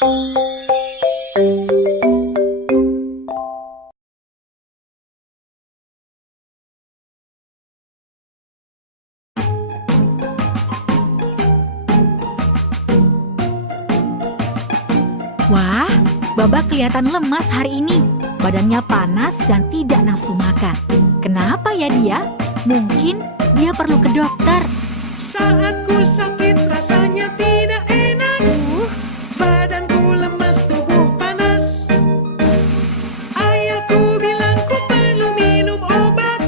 Wah, Baba kelihatan lemas hari ini. Badannya panas dan tidak nafsu makan. Kenapa ya dia? Mungkin dia perlu ke dokter. Saat ku sakit rasanya tidak enak. Badanku lemas, tubuh panas. Ayahku bilang ku perlu minum obat.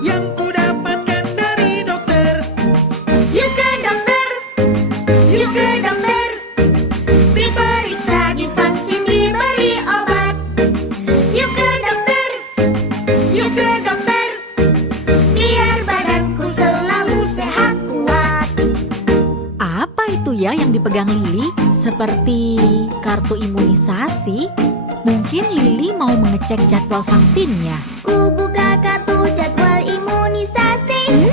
Yang ku dapatkan dari dokter. Yuk ke dokter, yuk ke dokter. Diperiksa, divaksin, diberi obat. Yuk ke dokter, yuk ke dokter. Biar badanku selalu sehat kuat. Apa itu ya yang dipegang Lili? Seperti kartu imunisasi? Mungkin Lili mau mengecek jadwal vaksinnya. Ku buka kartu jadwal imunisasi.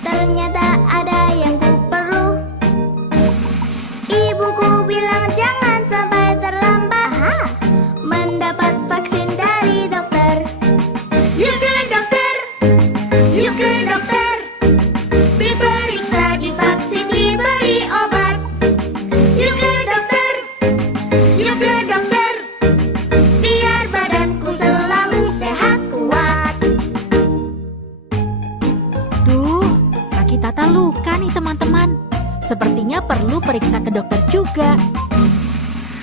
Ternyata ada yang ku perlu. Ibuku bilang jangan sampai terlambat mendapat vaksin dari dokter. Yuk ke dokter, yuk ke dokter. Diperiksa, divaksin, diberi obat. Yuk ke dokter, yuk ke dokter. Biar badanku selalu sehat kuat. Duh, kaki Tata luka nih teman-teman. Sepertinya perlu periksa ke dokter juga.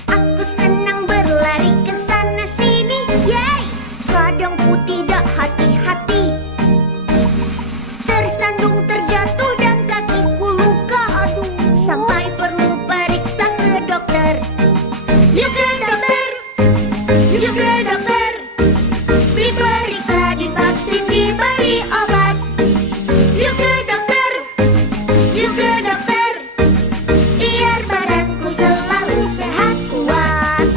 Aku senang berlari ke sana sini, yay! Kadang ku tidak hati-hati. Tersandung, terjatuh dan kakiku luka, aduh. Sampai perlu periksa ke dokter. Yuk ke dokter, yuk ke dokter. Diperiksa, divaksin, diberi obat. Yuk ke dokter, yuk ke dokter. Biar badanku selalu sehat kuat.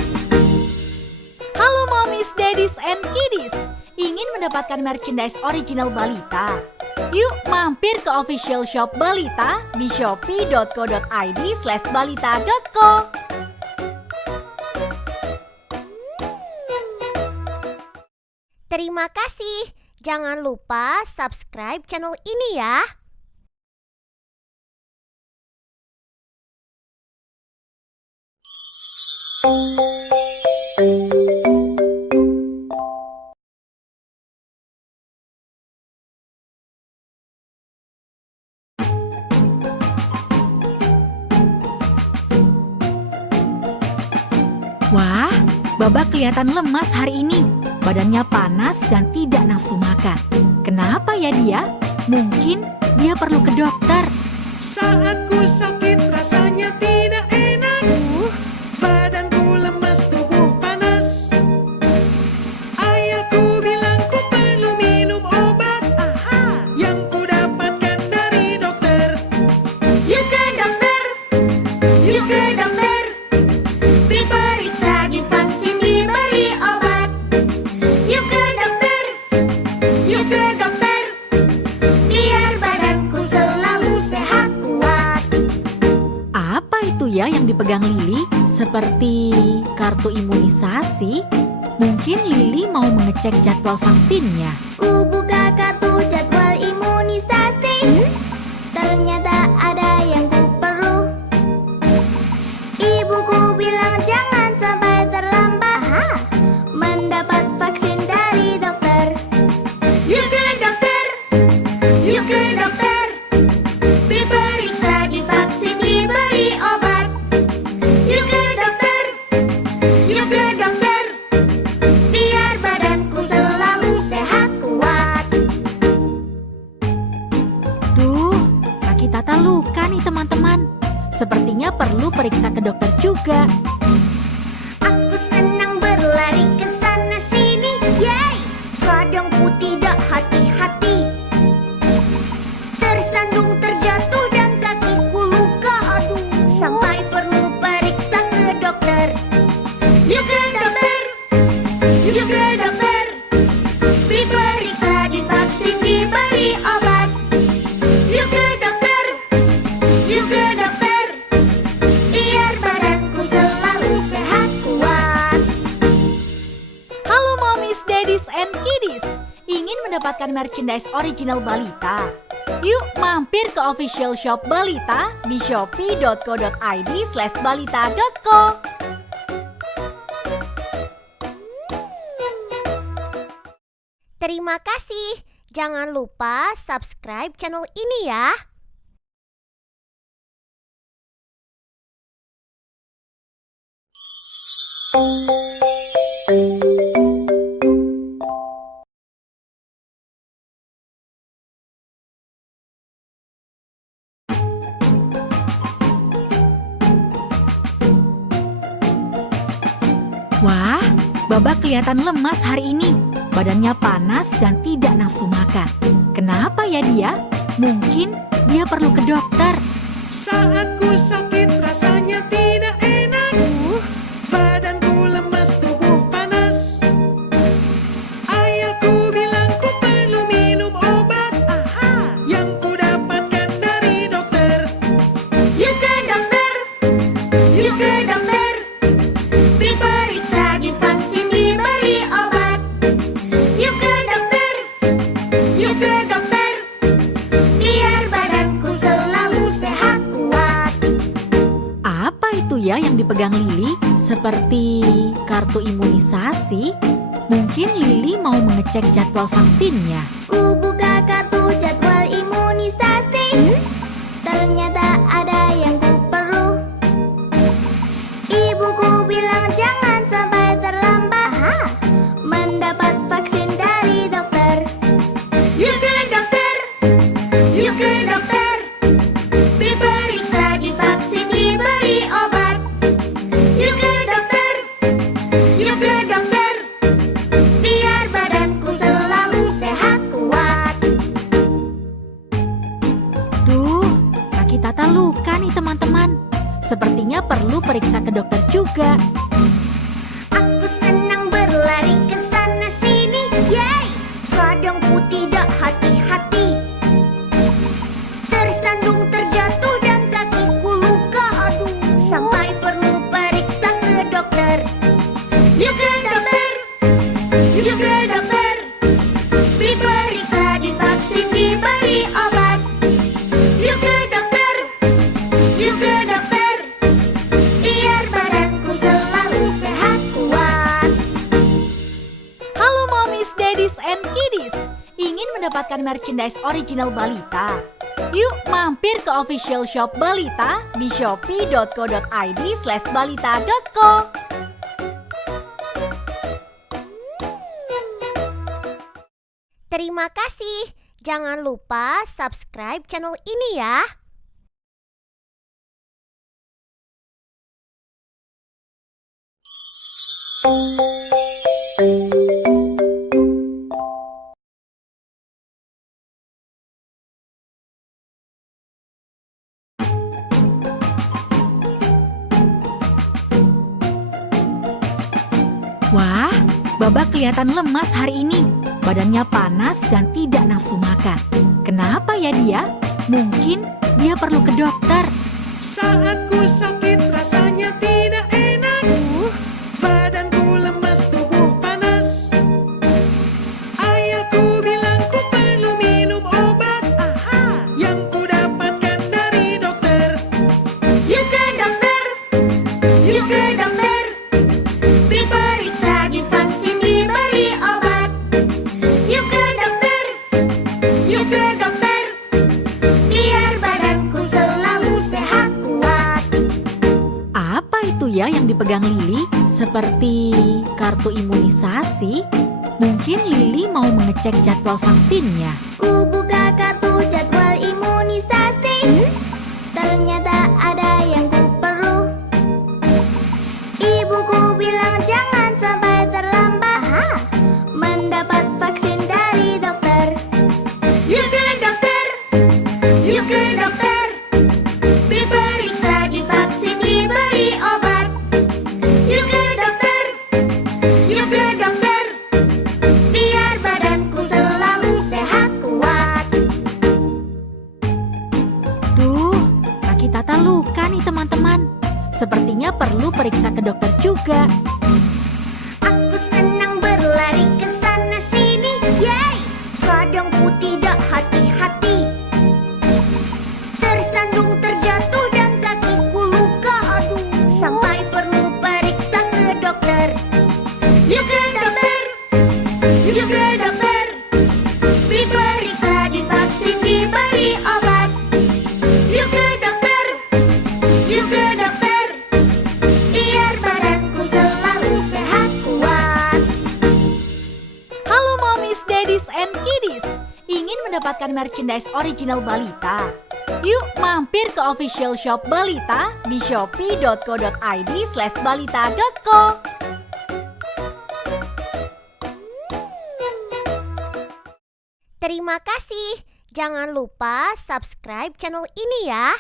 Halo Momis, Daddies, and Kiddies. Ingin mendapatkan merchandise original Balita? Yuk mampir ke official shop Balita di shopee.co.id/balita.co. Terima kasih. Jangan lupa subscribe channel ini ya. Wah, Baba kelihatan lemas hari ini. Badannya panas dan tidak nafsu makan. Kenapa ya dia? Mungkin dia perlu ke dokter. Saat ku sakit rasanya tidak enak. Badanku lemas, tubuh panas. Ayahku bilang ku perlu minum obat. Yang ku dapatkan dari dokter. Yuk ke dokter, yuk ke dokter. Diperiksa, divaksin, diberi obat. Yuk ke dokter, yuk ke dokter. Biar badanku selalu sehat kuat. Apa itu ya yang dipegang Lili? Seperti kartu imunisasi? Mungkin Lili mau mengecek jadwal vaksinnya. Ku buka kartu jadwal imunisasi. Ternyata ada yang ku perlu. Ibuku bilang jangan sampai terlambat mendapat vaksin dari dokter. Yuk ke dokter, yuk ke dokter. Diperiksa, divaksin, diberi obat. Yuk ke dokter, yuk ke dokter. Biar badanku selalu sehat kuat. Duh, kaki Tata luka nih teman-teman. Sepertinya perlu periksa ke dokter juga. Aku senang berlari ke sana sini, yay! Kadang ku tidak hati-hati. Tersandung, terjatuh dan kakiku luka, aduh. Sampai perlu periksa ke dokter. Yuk ke dokter, yuk ke dokter. Diperiksa, divaksin, diberi obat. Yuk ke dokter, yuk ke dokter. Biar badanku selalu mendapatkan merchandise original Balita? Yuk mampir ke official shop Balita di shopee.co.id/balita.co. Terima kasih. Jangan lupa subscribe channel ini ya. Wah, Baba kelihatan lemas hari ini. Badannya panas dan tidak nafsu makan. Kenapa ya dia? Mungkin dia perlu ke dokter. Saat ku sakit rasanya tidak enak. Badanku lemas, tubuh panas. Ayahku bilang ku perlu minum obat. Yang ku dapatkan dari dokter. Yuk ke dokter, yuk ke dokter. Diperiksa, divaksin, diberi obat. Yuk ke dokter, yuk ke dokter. Biar badanku selalu sehat kuat. Apa itu ya yang dipegang Lili? Seperti kartu imunisasi? Mungkin Lili mau mengecek jadwal vaksinnya. Ku buka kartu jadwal imunisasi. Ternyata ada yang ku perlu. Ibuku bilang jangan sampai terlambat mendapat vaksin dari dokter. Yuk ke dokter, yuk ke dokter. Diperiksa, divaksin, diberi obat. Yuk ke dokter, yuk ke dokter. Biar badanku selalu sehat kuat. Duh, kaki Tata luka nih teman-teman. Sepertinya perlu periksa ke dokter juga. Aku senang berlari ke sana sini, yay! Kadang ku tidak hati-hati. Tersandung, terjatuh dan kakiku luka, aduh. Sampai perlu periksa ke dokter. Yuk ke dokter, yuk ke dokter. Diperiksa, divaksin, diberi obat. Yuk ke dokter, yuk ke dokter. Biar badanku selalu sehat kuat. Halo mommies, daddies, and kiddies. Ingin mendapatkan merchandise original Balita? Yuk mampir ke official shop Balita di shopee.co.id/balita.co. Terima kasih. Jangan lupa subscribe channel ini ya. Wah, Baba kelihatan lemas hari ini. Badannya panas dan tidak nafsu makan. Kenapa ya dia? Mungkin dia perlu ke dokter. Saat ku sakit rasanya tidak enak. Badanku lemas, tubuh panas. Ayahku bilang ku perlu minum obat. Yang ku dapatkan dari dokter. Yuk ke dokter, yuk ke dokter. Diperiksa, divaksin, diberi obat. Yuk ke dokter, yuk ke dokter. Biar badanku selalu sehat kuat. Apa itu ya yang dipegang Lili? Seperti kartu imunisasi? Mungkin Lili mau mengecek jadwal vaksinnya. Ku buka kartu jadwal imunisasi. Ternyata ada yang ku perlu. Ibuku bilang jangan sampai terlambat mendapat vaksin dari dokter. Yuk ke dokter, yuk ke dokter. Diperiksa, divaksin, diberi obat. Yuk ke dokter, yuk ke dokter. Biar badanku selalu sehat kuat. Duh, kaki Tata luka nih teman-teman. Sepertinya perlu periksa ke dokter juga. Aku senang berlari ke sana sini, yay! mendapatkan merchandise original Balita? Yuk mampir ke official shop Balita di shopee.co.id/balita.co. Terima kasih. Jangan lupa subscribe channel ini ya.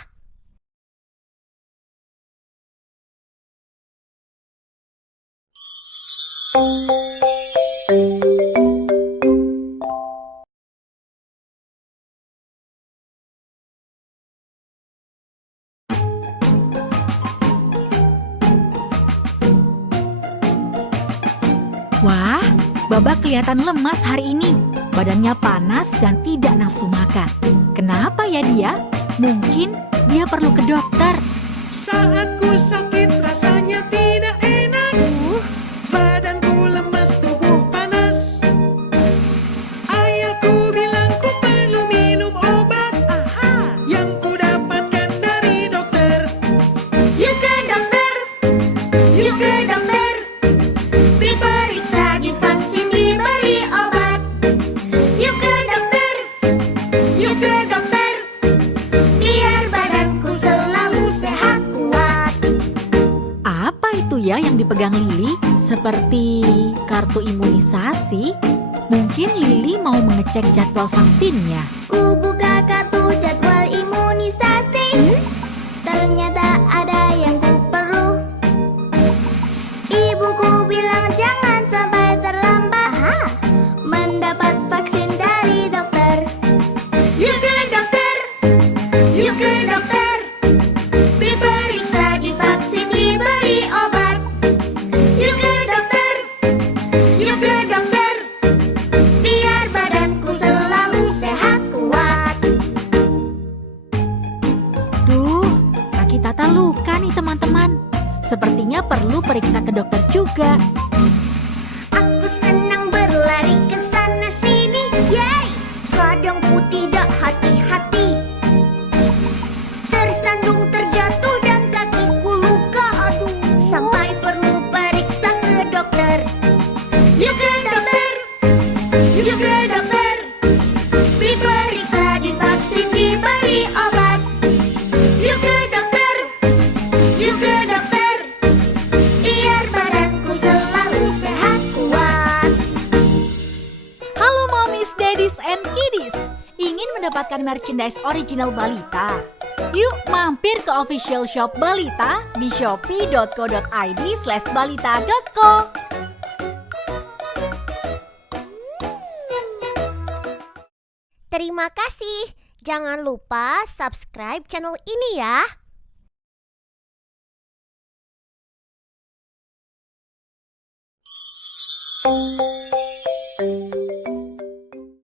Wah, Baba kelihatan lemas hari ini. Badannya panas dan tidak nafsu makan. Kenapa ya dia? Mungkin dia perlu ke dokter. Saat ku sakit rasanya tidak enak. Badanku lemas, tubuh panas. Ayahku bilang ku perlu minum obat. Yang ku dapatkan dari dokter. Yuk ke dokter, yuk ke dokter. Diperiksa, divaksin, diberi obat. Yuk ke dokter, yuk ke dokter. Biar badanku selalu sehat kuat. Apa itu ya yang dipegang Lili? Seperti kartu imunisasi? Mungkin Lili mau mengecek jadwal vaksinnya. Ku buka kartu jadwal imunisasi. Ternyata ada yang ku perlu. Ibuku bilang jangan sampai terlambat mendapat vaksin dari dokter. Yuk ke dokter, yuk ke dokter. Diperiksa, divaksin, diberi obat. Yuk ke dokter, yuk ke dokter. Biar badanku selalu sehat kuat. Duh, kaki Tata luka nih teman-teman. Sepertinya perlu periksa ke dokter juga. Aku senang berlari ke sana sini, yay! Kadang ku tidak hati-hati. Tersandung, terjatuh dan kakiku luka, aduh. Sampai perlu periksa ke dokter. Yuk ke dokter, yuk ke dokter. Diperiksa, divaksin, diberi obat. Yuk ke dokter, yuk ke dokter. Biar badanku selalu sehat kuat. Halo mommies, daddies, and kiddies. Ingin mendapatkan merchandise original Balita? Yuk mampir ke official shop Balita di shopee.co.id/balita.co. Terima kasih. Jangan lupa subscribe channel ini ya.